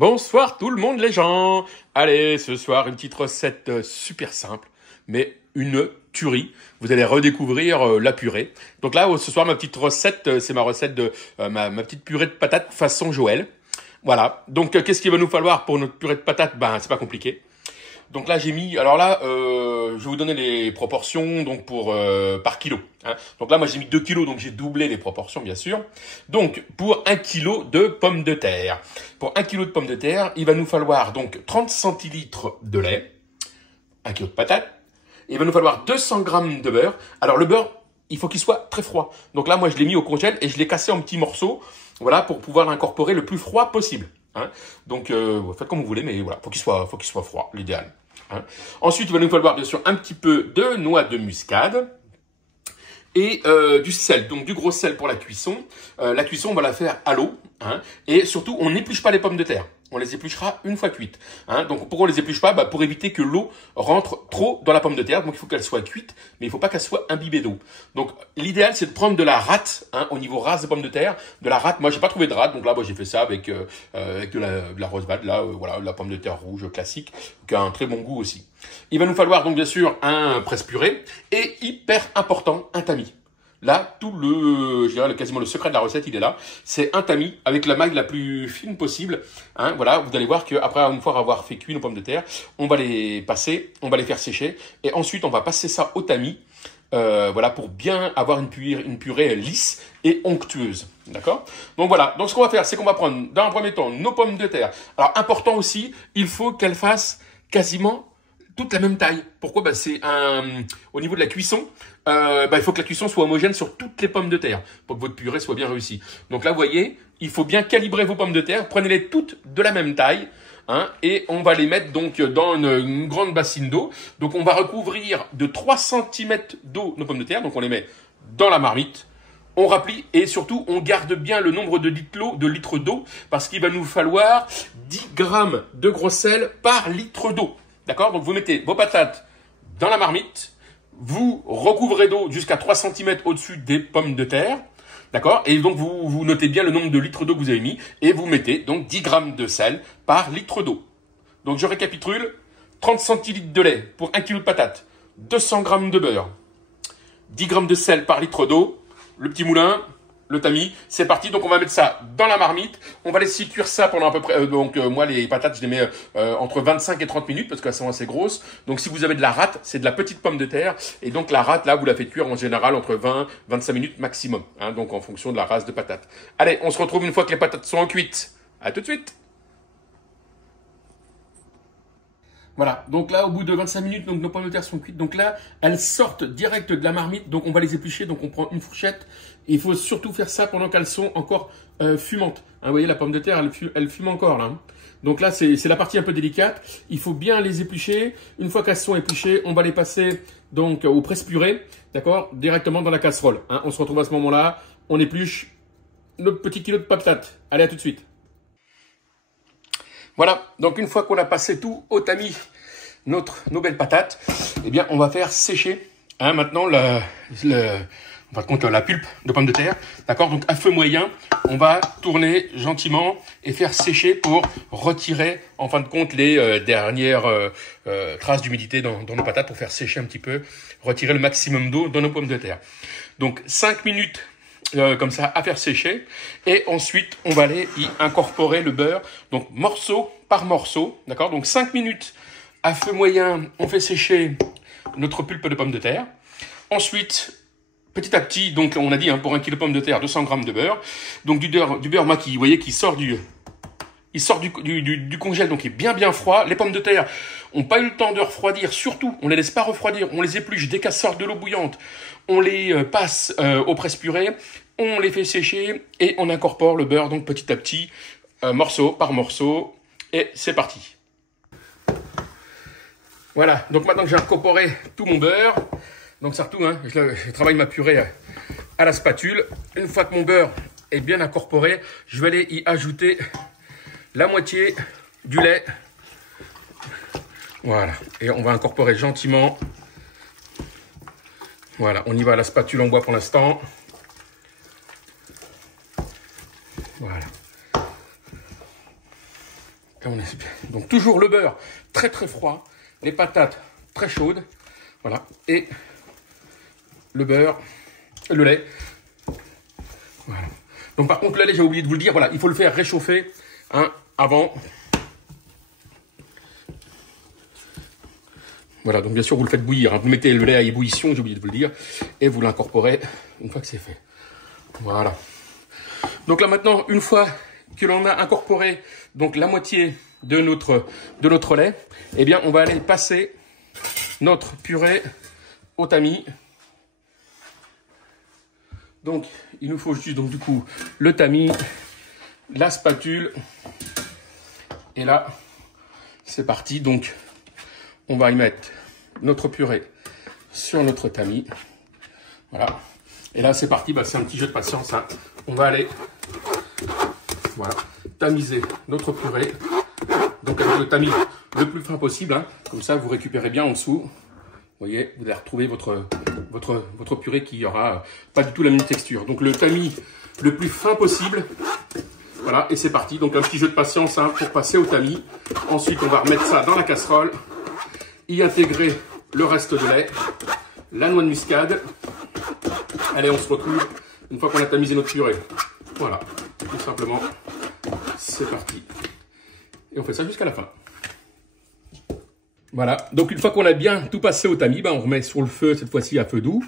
Bonsoir tout le monde les gens. Allez, ce soir une petite recette super simple, mais une tuerie. Vous allez redécouvrir la purée. Donc là, ce soir, ma petite recette, c'est ma recette de ma petite purée de patates façon Joël. Voilà. Donc qu'est-ce qu'il va nous falloir pour notre purée de patates? Ben, c'est pas compliqué. Donc là, j'ai mis, alors là, je vais vous donner les proportions donc pour par kilo. Hein. Donc là, moi, j'ai mis 2 kilos, donc j'ai doublé les proportions, bien sûr. Donc, pour 1 kilo de pommes de terre. Pour 1 kilo de pommes de terre, il va nous falloir donc 30 centilitres de lait, 1 kilo de patates. Il va nous falloir 200 grammes de beurre. Alors, le beurre, il faut qu'il soit très froid. Donc là, moi, je l'ai mis au congèle et je l'ai cassé en petits morceaux, voilà, pour pouvoir l'incorporer le plus froid possible. Hein. Donc, faites comme vous voulez, mais voilà, faut qu'il soit froid, l'idéal. Hein. Ensuite, il va nous falloir bien sûr un petit peu de noix de muscade et du sel, donc du gros sel pour la cuisson. La cuisson, on va la faire à l'eau, hein, et surtout, on n'épluche pas les pommes de terre. On les épluchera une fois cuites. Hein. Donc, pourquoi on les épluche pas? Pour éviter que l'eau rentre trop dans la pomme de terre. Donc, il faut qu'elle soit cuite, mais il faut pas qu'elle soit imbibée d'eau. Donc, l'idéal, c'est de prendre de la rate, hein, au niveau race de pommes de terre. De la rate, moi, j'ai pas trouvé de rate. Donc là, moi, j'ai fait ça avec de la Rosebud, là, voilà, de la pomme de terre rouge classique, qui a un très bon goût aussi. Il va nous falloir donc, bien sûr, un presse-purée et, hyper important, un tamis. Là, je dirais quasiment le secret de la recette, il est là. C'est un tamis avec la maille la plus fine possible. Hein, voilà, vous allez voir qu'après, une fois avoir fait cuire nos pommes de terre, on va les passer, on va les faire sécher. Et ensuite, on va passer ça au tamis. Voilà, pour bien avoir une purée lisse et onctueuse. D'accord? Donc voilà. Donc ce qu'on va faire, c'est qu'on va prendre, dans un premier temps, nos pommes de terre. Alors, important aussi, il faut qu'elles fassent quasiment toute la même taille. Pourquoi? Au niveau de la cuisson, il faut que la cuisson soit homogène sur toutes les pommes de terre pour que votre purée soit bien réussie. Donc là, vous voyez, il faut bien calibrer vos pommes de terre. Prenez-les toutes de la même taille. Hein, et on va les mettre donc dans une grande bassine d'eau. Donc on va recouvrir de 3 cm d'eau nos pommes de terre. Donc on les met dans la marmite. On raplie et surtout on garde bien le nombre de litres d'eau parce qu'il va nous falloir 10 grammes de gros sel par litre d'eau. D'accord? Donc vous mettez vos patates dans la marmite, vous recouvrez d'eau jusqu'à 3 cm au-dessus des pommes de terre. D'accord? Et donc vous notez bien le nombre de litres d'eau que vous avez mis et vous mettez donc 10 grammes de sel par litre d'eau. Donc je récapitule, 30 centilitres de lait pour 1 kg de patates, 200 grammes de beurre, 10 grammes de sel par litre d'eau, le petit moulin, le tamis, c'est parti. Donc on va mettre ça dans la marmite. On va laisser cuire ça pendant à peu près. Moi les patates je les mets entre 25 et 30 minutes parce qu'elles sont assez grosses. Donc si vous avez de la rate, c'est de la petite pomme de terre. Et donc la rate là, vous la faites cuire en général entre 20-25 minutes maximum. Hein, donc en fonction de la race de patates. Allez, on se retrouve une fois que les patates sont cuites. À tout de suite. Voilà, donc là, au bout de 25 minutes, donc nos pommes de terre sont cuites. Donc là, elles sortent direct de la marmite. Donc on va les éplucher. Donc on prend une fourchette. Et il faut surtout faire ça pendant qu'elles sont encore fumantes. Hein, vous voyez, la pomme de terre, elle fume encore là. Hein. Donc là, c'est la partie un peu délicate. Il faut bien les éplucher. Une fois qu'elles sont épluchées, on va les passer donc au presse-purée, d'accord, directement dans la casserole. Hein. On se retrouve à ce moment-là. On épluche notre petit kilo de patates. Allez, à tout de suite. Voilà, donc une fois qu'on a passé tout au tamis, nos belles patates, eh bien on va faire sécher maintenant la pulpe de pommes de terre. D'accord, donc à feu moyen, on va tourner gentiment et faire sécher pour retirer en fin de compte les dernières traces d'humidité dans nos patates pour faire sécher un petit peu, retirer le maximum d'eau dans nos pommes de terre. Donc 5 minutes comme ça à faire sécher et ensuite on va aller y incorporer le beurre donc morceau par morceau, d'accord, donc 5 minutes à feu moyen on fait sécher notre pulpe de pommes de terre. Ensuite petit à petit, donc on a dit pour 1 kg de pommes de terre 200 g de beurre, donc du beurre moi qui, vous voyez, qui sort du congèle, donc il est bien froid. Les pommes de terre n'ont pas eu le temps de refroidir. Surtout, on les laisse pas refroidir. On les épluche dès qu'elles sortent de l'eau bouillante. On les passe au presse-purée. On les fait sécher et on incorpore le beurre donc petit à petit, morceau par morceau. Et c'est parti. Voilà. Donc maintenant que j'ai incorporé tout mon beurre, donc surtout, hein, je travaille ma purée à la spatule. Une fois que mon beurre est bien incorporé, je vais aller y ajouter la moitié du lait. Voilà. Et on va incorporer gentiment. Voilà. On y va à la spatule en bois pour l'instant. Voilà. Donc toujours le beurre très très froid, les patates très chaudes, voilà, et le beurre, le lait. Voilà. Donc par contre le lait, j'ai oublié de vous le dire, voilà, il faut le faire réchauffer hein, avant. Voilà, donc bien sûr vous le faites bouillir, hein. Vous mettez le lait à ébullition, j'ai oublié de vous le dire, et vous l'incorporez une fois que c'est fait. Voilà. Donc là maintenant, une fois que l'on a incorporé donc la moitié de notre lait, eh bien on va aller passer notre purée au tamis. Donc il nous faut juste donc du coup le tamis, la spatule, et là c'est parti. Donc on va y mettre notre purée sur notre tamis. Voilà. Et là c'est parti, bah, c'est un petit jeu de patience, hein. On va aller voilà, tamiser notre purée. Donc avec le tamis le plus fin possible, hein. Comme ça vous récupérez bien en dessous. Vous voyez, vous allez retrouver votre purée qui aura pas du tout la même texture. Donc le tamis le plus fin possible. Voilà, et c'est parti. Donc un petit jeu de patience hein, pour passer au tamis. Ensuite, on va remettre ça dans la casserole. Y intégrer le reste de lait, la noix de muscade. Allez, on se retrouve une fois qu'on a tamisé notre purée. Voilà, tout simplement, c'est parti. Et on fait ça jusqu'à la fin. Voilà, donc une fois qu'on a bien tout passé au tamis, ben on remet sur le feu, cette fois-ci à feu doux.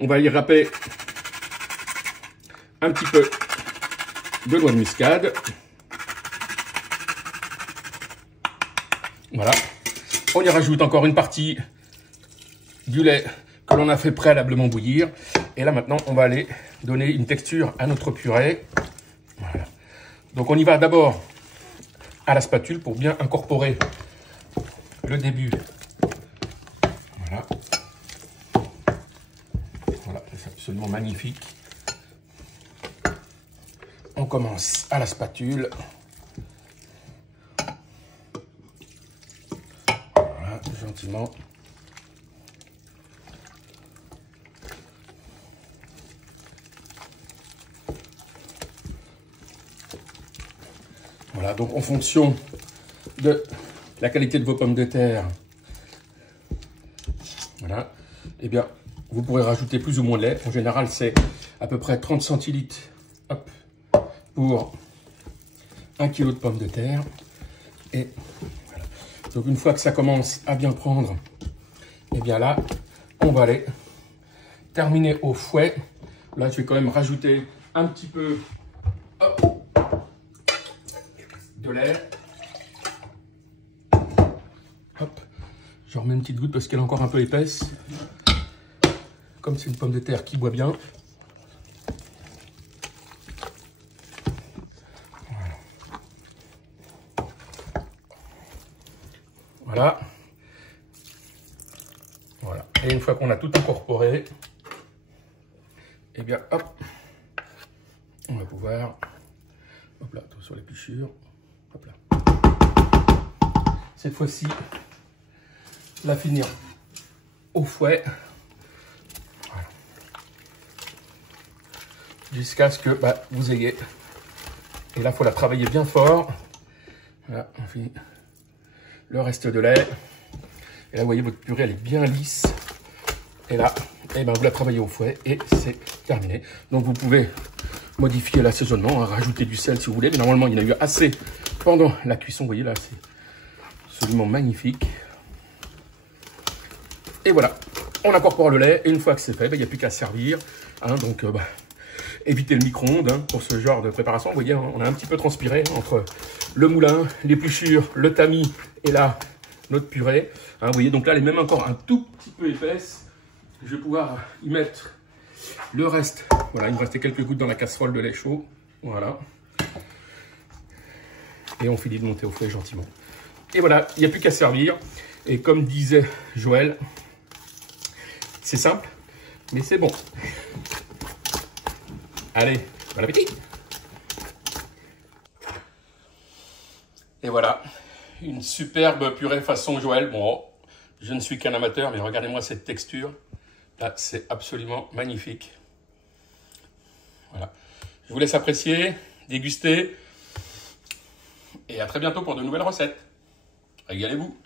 On va y râper un petit peu de noix de muscade. Voilà. On y rajoute encore une partie du lait que l'on a fait préalablement bouillir. Et là maintenant, on va aller donner une texture à notre purée. Voilà. Donc on y va d'abord à la spatule pour bien incorporer le début. Voilà. Voilà, c'est absolument magnifique. On commence à la spatule. Voilà, gentiment. Voilà, donc en fonction de la qualité de vos pommes de terre, voilà, eh bien, vous pourrez rajouter plus ou moins de lait. En général, c'est à peu près 30 centilitres hop, pour 1 kg de pommes de terre. Et voilà. Donc, une fois que ça commence à bien prendre, eh bien là, on va aller terminer au fouet. Là, je vais quand même rajouter un petit peu hop, de lait. Hop, j'en remets une petite goutte parce qu'elle est encore un peu épaisse. Comme c'est une pomme de terre qui boit bien. Voilà. Voilà. Et une fois qu'on a tout incorporé, eh bien, hop, on va pouvoir, hop là, tout sur l'épluchure, hop là. Cette fois-ci, la finir au fouet. Voilà. Jusqu'à ce que vous ayez. Et là, il faut la travailler bien fort. Voilà, on finit le reste de lait. Et là, vous voyez, votre purée, elle est bien lisse. Et là, eh ben, vous la travaillez au fouet et c'est terminé. Donc, vous pouvez modifier l'assaisonnement, hein, rajouter du sel si vous voulez. Mais normalement, il y en a eu assez pendant la cuisson. Vous voyez, là, c'est absolument magnifique. Et voilà, on incorpore le lait. Et une fois que c'est fait, il n'y a plus qu'à servir. Hein, donc, évitez le micro-ondes hein, pour ce genre de préparation. Vous voyez, hein, on a un petit peu transpiré hein, entre le moulin, l'épluchure, le tamis et là, notre purée. Hein, vous voyez, donc là, elle est même encore un tout petit peu épaisse. Je vais pouvoir y mettre le reste. Voilà, il me restait quelques gouttes dans la casserole de lait chaud. Voilà. Et on finit de monter au fouet gentiment. Et voilà, il n'y a plus qu'à servir. Et comme disait Joël, c'est simple, mais c'est bon. Allez, bon appétit! Et voilà, une superbe purée façon Joël. Bon, je ne suis qu'un amateur, mais regardez-moi cette texture. Là, c'est absolument magnifique. Voilà. Je vous laisse apprécier, déguster. Et Et à très bientôt pour de nouvelles recettes. Régalez-vous.